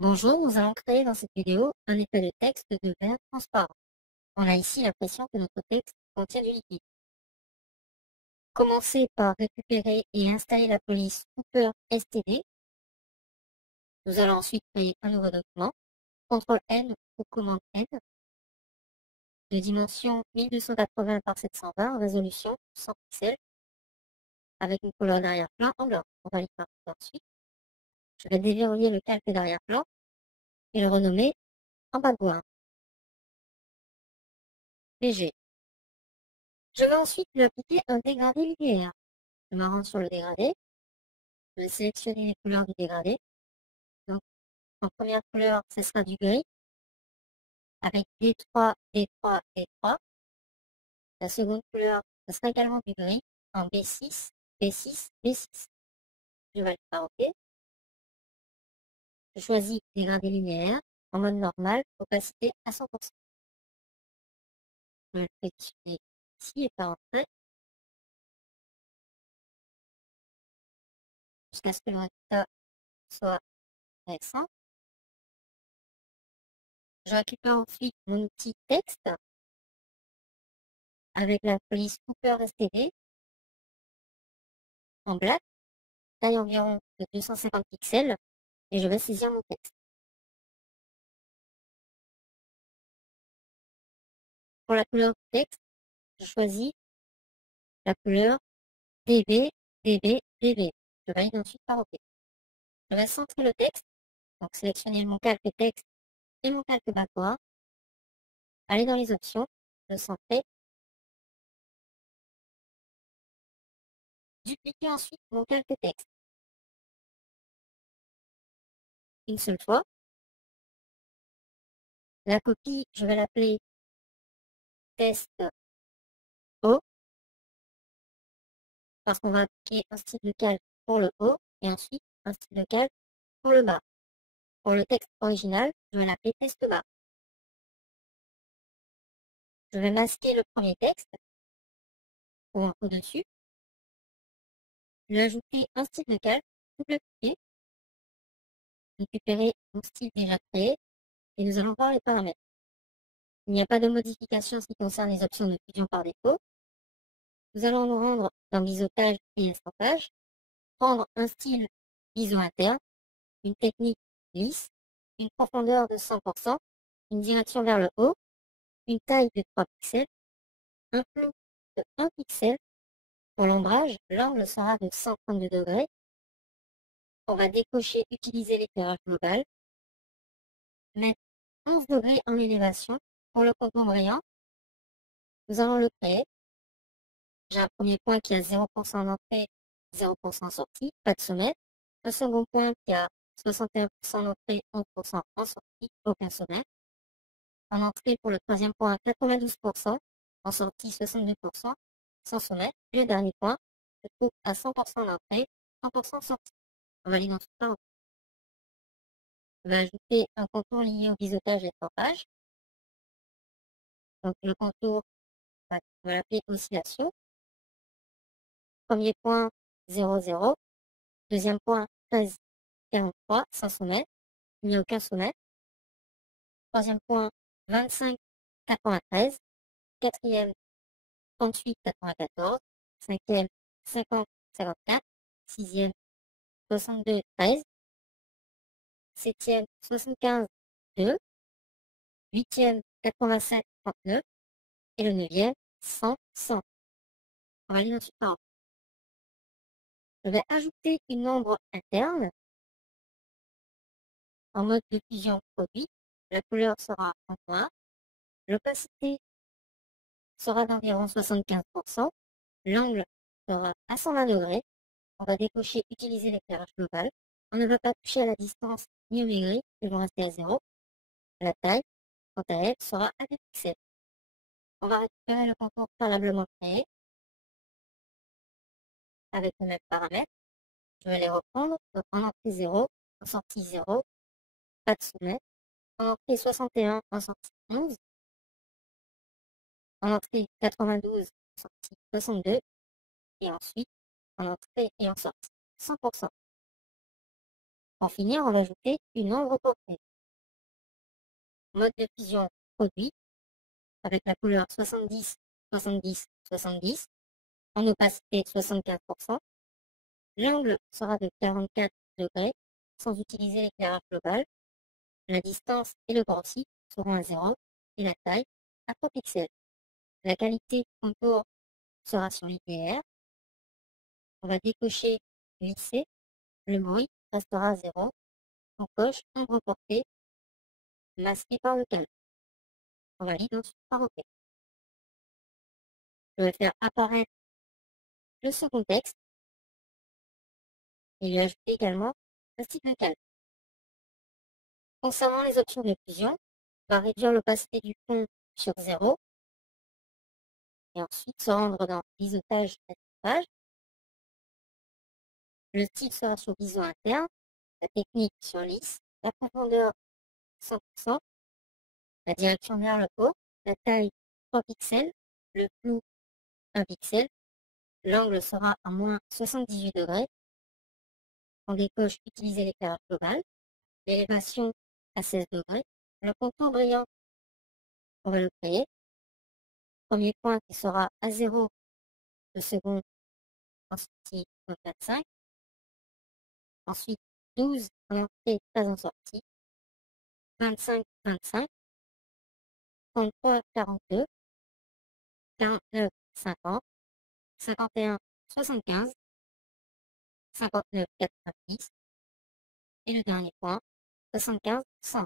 Bonjour, nous allons créer dans cette vidéo un effet de texte de verre transparent. On a ici l'impression que notre texte contient du liquide. Commencez par récupérer et installer la police Cooper STD. Nous allons ensuite créer un nouveau document. CTRL-N ou commande N, de dimension 1280 par 720, résolution 100 pixels, avec une couleur d'arrière-plan en blanc. On va le faire ensuite. Je vais déverrouiller le calque d'arrière-plan et le renommer en background. léger. Je vais ensuite lui appliquer un dégradé linéaire. Je me rends sur le dégradé. Je vais sélectionner les couleurs du dégradé. Donc, en première couleur, ce sera du gris, avec D3, D3, D3. La seconde couleur, ce sera également du gris, en B6, B6, B6. Je vais le faire OK. Je choisis dégradé linéaire, en mode normal, opacité à 100%. Je vais le sélectionner ici et faire entrer, jusqu'à ce que le résultat soit intéressant. Je récupère ensuite mon outil texte avec la police Cooper STD en black, taille environ de 250 pixels, et je vais saisir mon texte. Pour la couleur du texte, je choisis la couleur DB, DB, DB. Je valide ensuite par OK. Je vais centrer le texte, donc sélectionner mon calque texte et mon calque background, aller dans les options, le centrer, dupliquer ensuite mon calque texte une seule fois. La copie, je vais l'appeler test O, parce qu'on va appliquer un style de calque pour le haut et ensuite un style de calque pour le bas. Pour le texte original, je vais l'appeler test bas. Je vais masquer le premier texte ou au-dessus. Je vais ajouter un style de calque, double-cliquer, récupérer mon style déjà créé et nous allons voir les paramètres. Il n'y a pas de modification en ce qui concerne les options de fusion par défaut. Nous allons nous rendre dans biseautage et estampage, prendre un style biseau interne, une technique lisse, une profondeur de 100%, une direction vers le haut, une taille de 3 pixels, un flou de 1 pixel. Pour l'ombrage, l'angle sera de 132 degrés. On va décocher utiliser l'éclairage global, mettre 11 degrés en élévation. Pour le contour brillant, nous allons le créer. J'ai un premier point qui a 0% d'entrée, 0% sortie, pas de sommet. Un second point qui a 61% d'entrée, 11% en sortie, aucun sommet. En entrée pour le troisième point, 92%, en sortie 62%, sans sommet. Le dernier point se trouve à 100% d'entrée, 100% sortie. On valide ensuite par OK. Je vais ajouter un contour lié au biseautage et estampage. Donc le contour, on va l'appeler oscillation. Premier point 0, 0. Deuxième point 13, 43, sans sommet. Il n'y a aucun sommet. Troisième point 25, 93. Quatrième 38, 94. Cinquième 50, 54. Sixième 62, 13. Septième 75, 2. Huitième 87, 39. Et le neuvième 100, 100. On va aller ensuite par ordre. Je vais ajouter une ombre interne en mode de fusion produit. La couleur sera en noir. L'opacité sera d'environ 75%. L'angle sera à 120 degrés. On va décocher utiliser l'éclairage global. On ne va pas toucher à la distance ni au degré, ils vont rester à 0. La taille, quant à elle, sera à 2 pixels. On va récupérer le contour préalablement créé avec les mêmes paramètres. Je vais les reprendre. Donc en entrée 0, en sortie 0, pas de sommet. En entrée 61, en sortie 11. En entrée 92, en sortie 62. Et ensuite, en entrée et en sortie 100%. Pour finir, on va ajouter une ombre portée. Mode de fusion produit avec la couleur 70, 70, 70, en opacité 75%. L'angle sera de 44 degrés sans utiliser l'éclairage global. La distance et le grossi seront à 0 et la taille à 3 pixels. La qualité contour sera sur l'IPR. On va décocher lisser. Le bruit restera à 0. On coche ombre portée masqué par le calme. On valide ensuite par OK. Je vais faire apparaître le second texte et lui ajouter également un style de calme. Concernant les options de fusion, on va réduire l'opacité du fond sur 0 et ensuite se rendre dans biseautage et page. Le style sera sur biseau interne, la technique sur lisse, la profondeur 100%, la direction vers le haut, la taille 3 pixels, le flou 1 pixel, l'angle sera à moins 78 degrés. On décoche utiliser l'éclairage global, l'élévation à 16 degrés, le contour brillant, on va le créer. Premier point qui sera à 0, le second en sortie 25, ensuite 12 en entrée, pas en sortie, 25, 25, 33, 42, 49, 50, 51, 75, 59, 90, et le dernier point, 75, 100.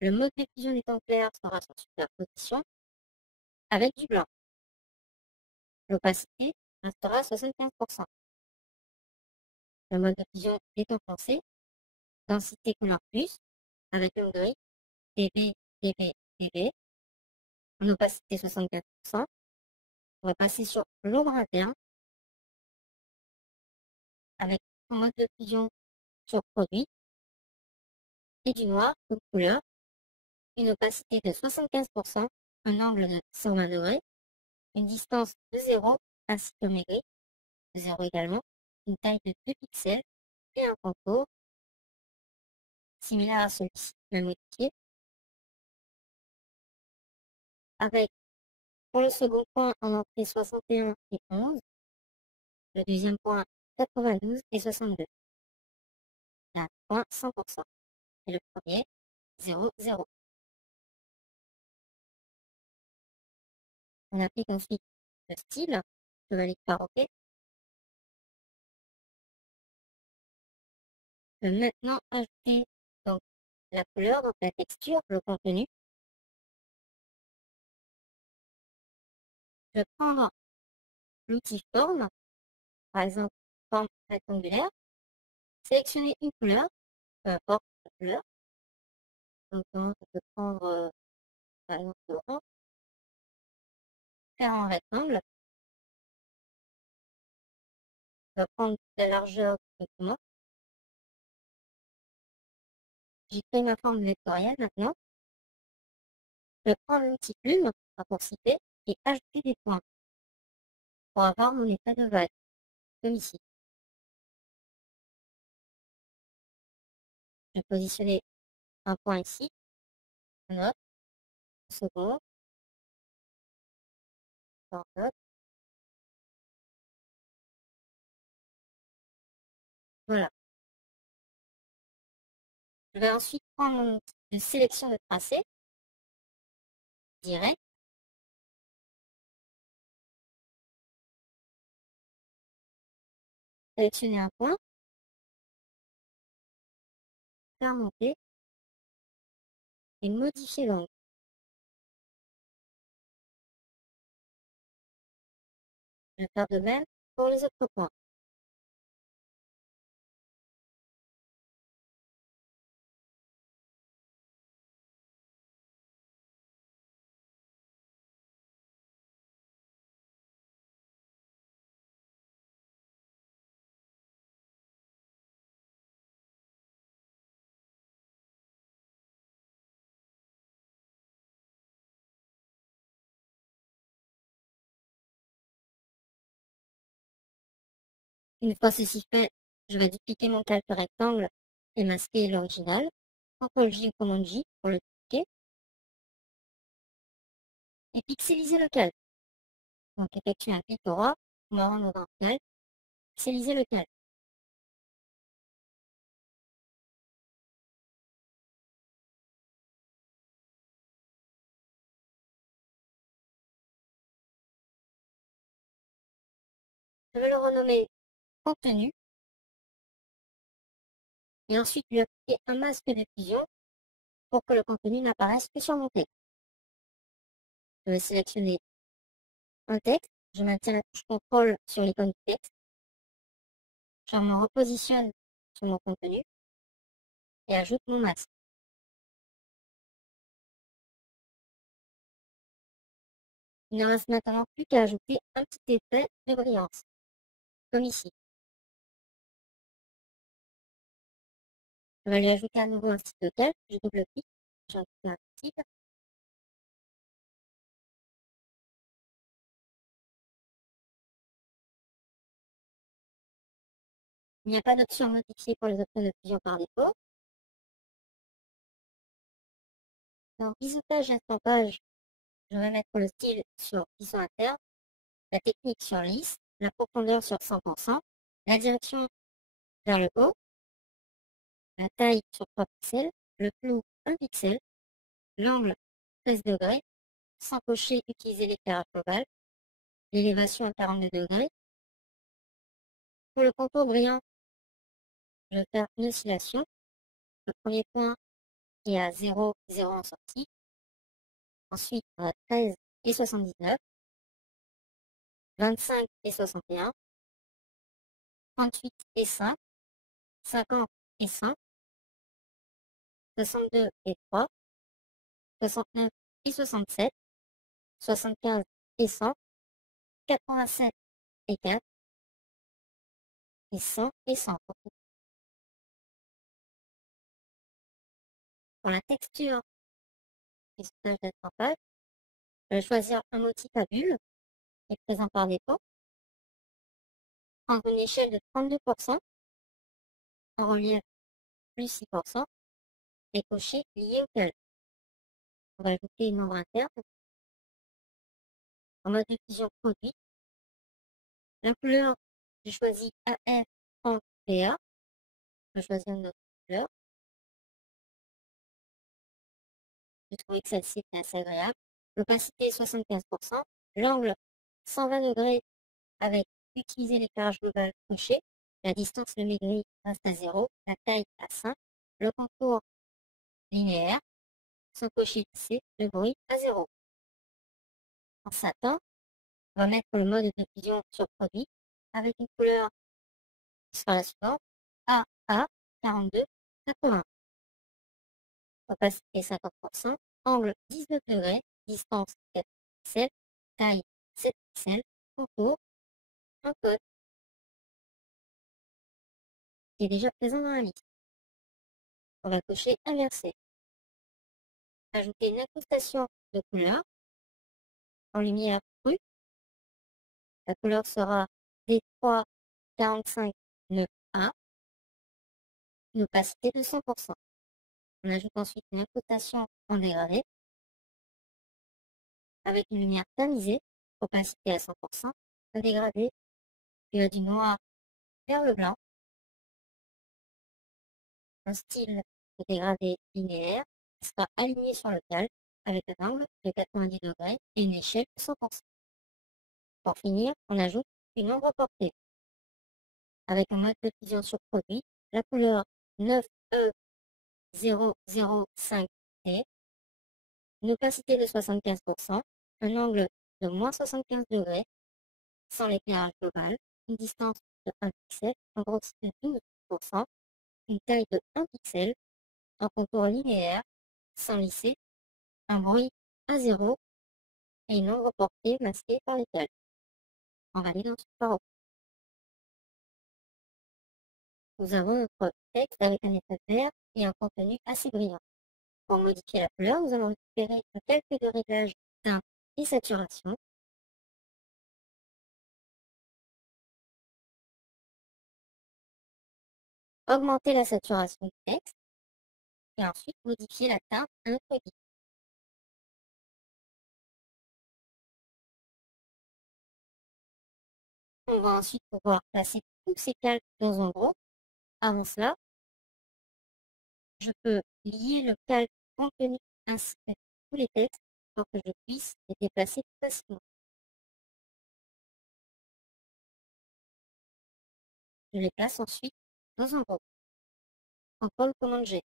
Le mode de fusion des tons clairs sera sur superposition avec du blanc. L'opacité restera à 75%. Le mode de fusion des tons foncés, densité couleur plus, avec le gris, dB, dB, dB, en opacité 64%. On va passer sur l'ombre interne, avec un mode de fusion sur produit, et du noir comme couleur, une opacité de 75%, un angle de 120 degrés, une distance de 0 ainsi que mes gris, de 0 également, une taille de 2 pixels et un contour similaire à celui-ci, mais modifié, avec pour le second point en entrée 61 et 11, le deuxième point 92 et 62. Là, point 100%. Et le premier 0, 0. On applique ensuite le style, je valide par OK. Je vais maintenant ajouter donc la couleur, donc la texture, le contenu. Je vais prendre l'outil forme, par exemple forme rectangulaire, sélectionner une couleur, peu importe la couleur. Donc je peux prendre par exemple l'orange, faire un rectangle, je vais prendre la largeur du document. J'ai créé ma forme vectorielle maintenant. Je vais prendre l'outil plume, raccourciter, et ajouter des points pour avoir mon état de vague, comme ici. Je vais positionner un point ici, un autre, un second, un autre. Voilà. Je vais ensuite prendre mon outil de sélection de tracé, direct, sélectionner un point, faire monter et modifier l'angle. Je vais faire de même pour les autres points. Une fois ceci fait, je vais dupliquer mon calque rectangle et masquer l'original. CTRL-J ou commande-J pour le dupliquer. Et pixeliser le calque. Donc effectuer un clic droit pour me rendre dans le calque. Pixeliser le calque. Je vais le renommer contenu. Et ensuite lui appliquer un masque de fusion pour que le contenu n'apparaisse que sur mon texte. Je vais sélectionner un texte. Je maintiens la touche CTRL sur l'icône du texte. Je me repositionne sur mon contenu et ajoute mon masque. Il ne reste maintenant plus qu'à ajouter un petit effet de brillance, comme ici. Je vais lui ajouter à nouveau un style de calque. Je double-clique, j'ajoute un style. Il n'y a pas d'option modifiée pour les options de fusion par défaut. Dans biseautage et estampage, je vais mettre le style sur lisson interne, la technique sur lisse, la profondeur sur 100%, la direction vers le haut, la taille sur 3 pixels, le flou 1 pixel, l'angle 13 degrés, sans cocher, utiliser l'éclairage global, l'élévation à 42 degrés. Pour le contour brillant, je vais faire une oscillation. Le premier point est à 0, 0 en sortie. Ensuite, à 13 et 79, 25 et 61, 38 et 5, 50 et 100, 62 et 3, 69 et 67, 75 et 100, 87 et 4, et 100 et 100. Pour la texture du stage d'estampage, je vais choisir un motif à bulle qui est présent par défaut, prendre une échelle de 32%, en relief plus 6%, et cocher lié au calque. On va ajouter une ombre interne. En mode de fusion produit, la couleur, j'ai choisi AF30PA. Je vais choisir une autre couleur. J'ai trouvé que celle-ci était assez agréable. L'opacité 75%, l'angle 120 degrés avec utiliser l'éclairage global coché, la distance le gris reste à 0, la taille à 5, le contour linéaire, sans cocher C, le bruit à 0. En satin, on va mettre le mode de fusion sur produit avec une couleur qui sera la suivante, AA4280. Opacité 50%, angle 19 degrés, distance 4 pixels, taille 7 pixels, contour, un code qui est déjà présent dans la liste. On va cocher inverser. Ajouter une incrustation de couleur en lumière crue. La couleur sera D345-9A, une opacité de 100%. On ajoute ensuite une incrustation en dégradé avec une lumière tamisée, opacité à 100%, un dégradé qui va du noir vers le blanc, un style de dégradé linéaire qui sera aligné sur le calque avec un angle de 90 degrés et une échelle de 100%. Pour finir, on ajoute une ombre portée. Avec un mode de fusion sur produit, la couleur 9E005T, une opacité de 75%, un angle de moins 75 degrés, sans l'éclairage global, une distance de 1 pixel, un grossissement de 12%, une taille de 1 pixel, un contour linéaire, sans lisser, un bruit à 0 et une ombre portée masquée par les calques. On va aller dans ce paro. Nous avons notre texte avec un effet vert et un contenu assez brillant. Pour modifier la couleur, nous allons récupérer quelques de réglages teinte et saturation. augmenter la saturation du texte et ensuite modifier la teinte à notre guise. On va ensuite pouvoir placer tous ces calques dans un groupe. Avant cela, je peux lier le calque contenu ainsi que tous les textes pour que je puisse les déplacer facilement. Je les place ensuite dans un groupe. Encore le commande G.